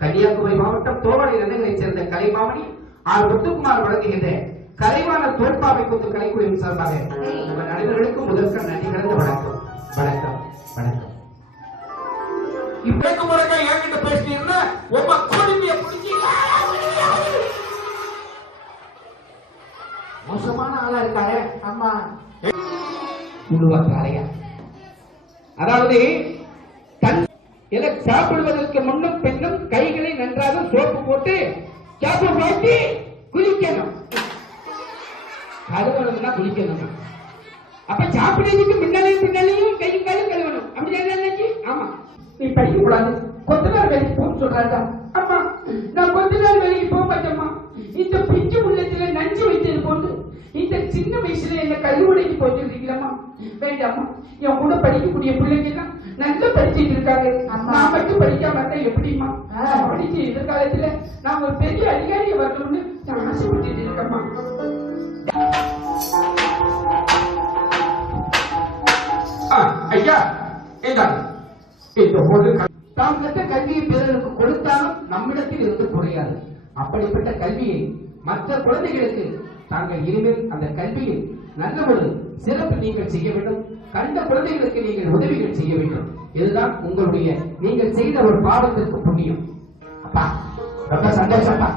கன்னியாகுமரி மாவட்டம் தோவளை நகரைச் சேர்ந்த கலைமாமணி ஆர் முத்துக்குமார் வழங்குகின்ற கலைவான தோற்பாவை கொத்து கலைக்குழுவின் சார்பாக உங்கள் அனைவருக்கும் முதற்க நன்றி கலந்த வணக்கம் வணக்கம் வணக்கம். இப்ப முறைக்கா என்கிட்ட பேசிட்டீங்கன்னா உங்க கோடிமைய பிடிச்சி மோசமான ஆளா இருக்காரு. ஆமா உருவாக்காரையா, அதாவது சாப்பிடுவதற்கு முன்னும் பின்னும் கைகளை நன்றாக சோப்பு போட்டு சாப்பிட்டு வைத்து குளிக்கணும். கழுவணும்னா குளிக்கணும். அப்ப சாப்பிடுறதுக்கு பின்னாலையும் கையும் காலும் கழுவணும். அப்படி என்ன? ஆமா, நீ படிக்க கூடாது, கொத்தனார் வேலைக்கு போக சொல்றாங்க. ஆமா, நான் கொத்தனார் வேலைக்கு போக மாட்டேம்மா. இந்த பிஞ்சு உள்ளத்துல நஞ்சு வைத்தது போட்டு இந்த சின்ன வயசுல என்ன கல்லூரிக்கு போயிருக்கீங்களா? வேண்டாமா, என் கூட படிக்கக்கூடிய பிள்ளைங்க எல்லாம் நல்லா படிச்சுட்டு இருக்காங்க. நான் மட்டும் படிக்காம இருக்கேன் எப்படிமா? படிச்சு எதிர்காலத்துல நான் ஒரு பெரிய அதிகாரியை வரணும்னு நான் ஆசைப்பட்டு இருக்கேம்மா. ஐயா, தாம் கற்ற கல்வியை பிறருக்கு கொடுத்தாலும் நம்மிடத்தில் இருந்து குறையாது. அப்படிப்பட்ட கல்வியை மற்ற குழந்தைகளுக்கு தாங்கள் இனிமேல் அந்த கல்வியில் நல்ல ஒரு சிறப்பு நீங்கள் செய்ய வேண்டும். கண்ட குழந்தைகளுக்கு நீங்கள் உதவிகள் செய்ய வேண்டும். இதுதான் உங்களுடைய நீங்கள் செய்த ஒரு பாவத்திற்கு புண்ணியம். அப்பா ரொம்ப சந்தோஷப்பா.